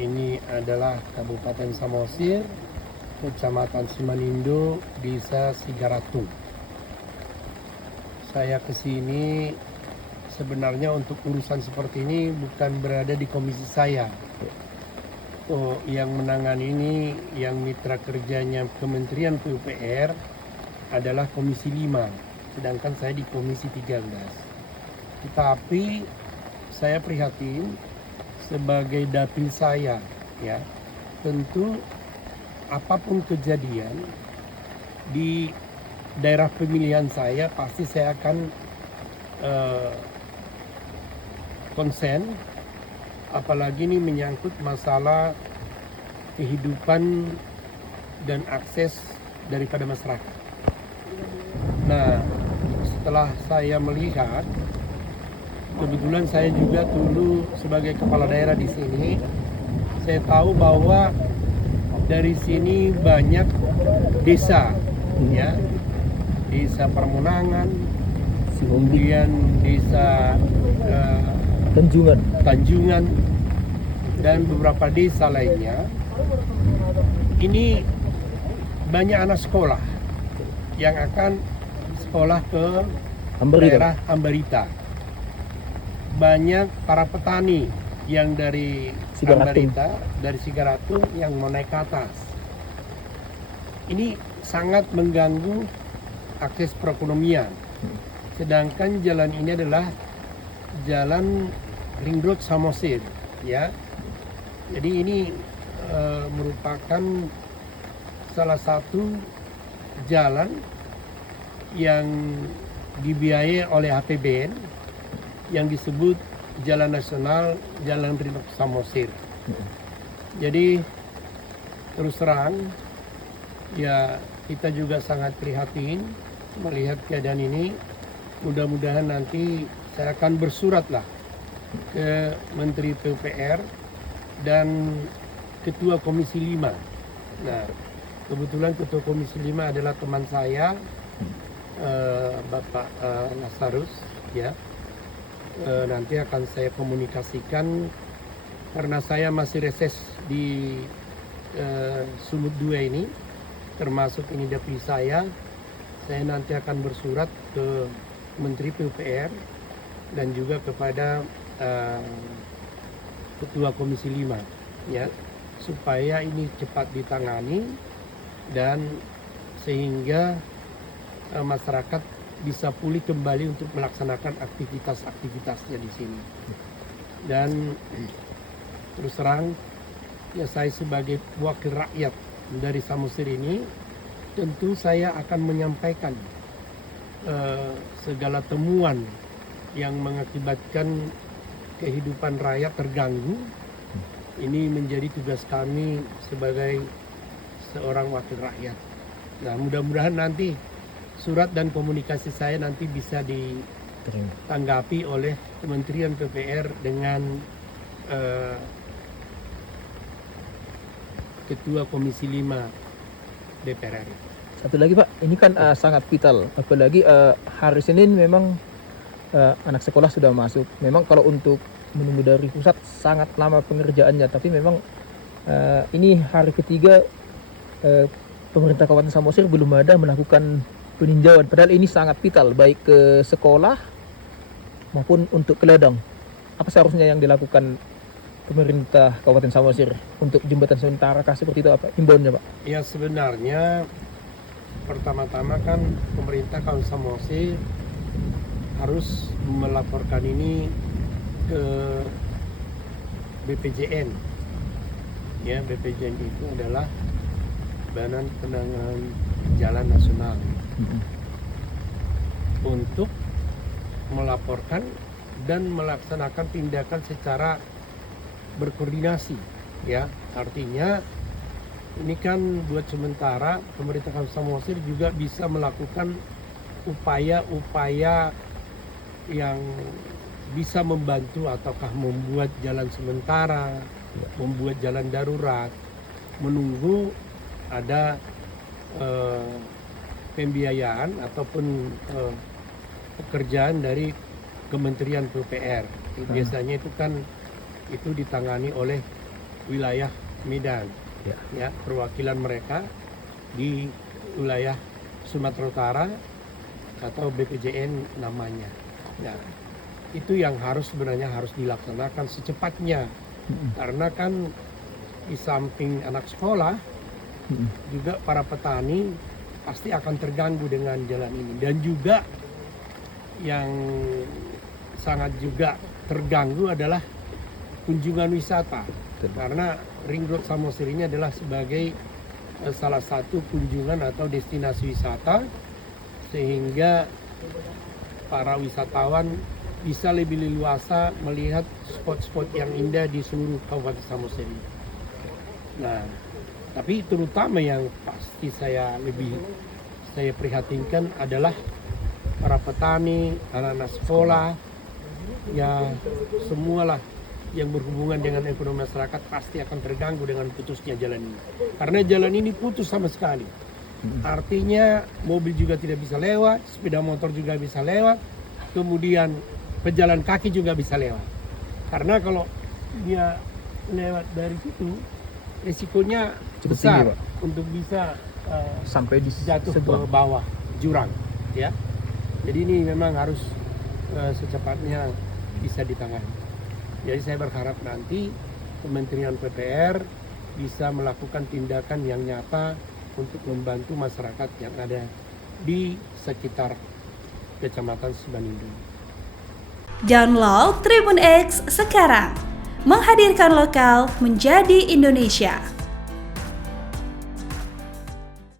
Ini adalah Kabupaten Samosir, Kecamatan Simanindo, Desa Sigaratu. Saya kesini sebenarnya untuk urusan seperti ini bukan berada di komisi saya. Yang menangani ini, yang mitra kerjanya Kementerian PUPR adalah Komisi 5, sedangkan saya di Komisi 13. Tetapi saya prihatin sebagai dapil saya, ya, tentu apapun kejadian di daerah pemilihan saya pasti saya akan konsen, apalagi ini menyangkut masalah kehidupan dan akses daripada masyarakat. Nah, setelah saya melihat, kebetulan saya juga dulu sebagai kepala daerah di sini, saya tahu bahwa dari sini banyak desa, ya, desa Permunangan, kemudian desa Tanjungan, dan beberapa desa lainnya. Ini banyak anak sekolah yang akan sekolah ke daerah Ambarita. Banyak para petani yang dari Ambarita, dari Sigaratu yang mau naik ke atas. Ini sangat mengganggu akses perekonomian. Sedangkan jalan ini adalah jalan Ring Road Samosir, ya. Jadi ini merupakan salah satu jalan yang dibiayai oleh APBN yang disebut Jalan Nasional Jalan Ring Road Samosir. Jadi terus terang, ya, kita juga sangat prihatin melihat keadaan ini. Mudah-mudahan nanti saya akan bersuratlah ke Menteri PUPR dan Ketua Komisi 5. Nah, kebetulan Ketua Komisi 5 adalah teman saya, Bapak Lazarus, ya. Nanti akan saya komunikasikan karena saya masih reses di Sumut 2 ini, termasuk ini dapil saya nanti akan bersurat ke Menteri PUPR dan juga kepada Ketua Komisi 5, ya, supaya ini cepat ditangani dan sehingga masyarakat bisa pulih kembali untuk melaksanakan aktivitas-aktivitasnya di sini. Dan terus terang, ya, saya sebagai wakil rakyat dari Samosir ini, tentu saya akan menyampaikan segala temuan yang mengakibatkan kehidupan rakyat terganggu. Ini menjadi tugas kami sebagai seorang wakil rakyat. Nah, mudah-mudahan nanti surat dan komunikasi saya nanti bisa ditanggapi oleh Kementerian PUPR dengan Ketua Komisi 5 DPR RI. Satu lagi Pak, ini kan sangat vital, apalagi hari Senin memang anak sekolah sudah masuk. Memang kalau untuk menunggu dari pusat sangat lama pengerjaannya, tapi memang ini hari ketiga pemerintah Kabupaten Samosir belum ada melakukan peninjauan. Padahal ini sangat vital baik ke sekolah maupun untuk ke ladang. Apa seharusnya yang dilakukan pemerintah Kabupaten Samosir untuk jembatan sementara kah seperti itu, apa himbauannya Pak? Ya, sebenarnya pertama-tama kan pemerintah Kabupaten Samosir harus melaporkan ini ke BPJN. Ya, BPJN itu adalah Badan Penanggulangan Jalan Nasional. Untuk melaporkan dan melaksanakan tindakan secara berkoordinasi, ya. Artinya ini kan buat sementara pemerintah Kabupaten Samosir juga bisa melakukan upaya-upaya yang bisa membantu ataukah membuat jalan sementara, membuat jalan darurat, menunggu ada pembiayaan ataupun pekerjaan dari Kementerian PUPR. Biasanya itu kan itu ditangani oleh wilayah Medan, ya perwakilan mereka di wilayah Sumatera Utara atau BPJN namanya. Nah, itu yang sebenarnya harus dilaksanakan secepatnya, karena kan di samping anak sekolah juga para petani pasti akan terganggu dengan jalan ini, dan juga yang sangat juga terganggu adalah kunjungan wisata. Karena Ring Road Samosir ini adalah sebagai salah satu kunjungan atau destinasi wisata, sehingga para wisatawan bisa lebih leluasa melihat spot-spot yang indah di seluruh Kabupaten Samosir ini. Nah, tapi terutama yang pasti saya prihatinkan adalah para petani, anak-anak sekolah, ya semualah yang berhubungan dengan ekonomi masyarakat pasti akan terganggu dengan putusnya jalan ini. Karena jalan ini putus sama sekali. Artinya mobil juga tidak bisa lewat, sepeda motor juga bisa lewat, kemudian pejalan kaki juga bisa lewat. Karena kalau dia lewat dari situ, risikonya Cukup besar tinggi, Pak, untuk bisa sampai di jatuh ke seberang. bawah jurang, ya. Jadi ini memang harus secepatnya bisa ditangani. Jadi saya berharap nanti Kementerian PPR bisa melakukan tindakan yang nyata untuk membantu masyarakat yang ada di sekitar Kecamatan Simalungun. Download Tribun X sekarang, menghadirkan lokal menjadi Indonesia.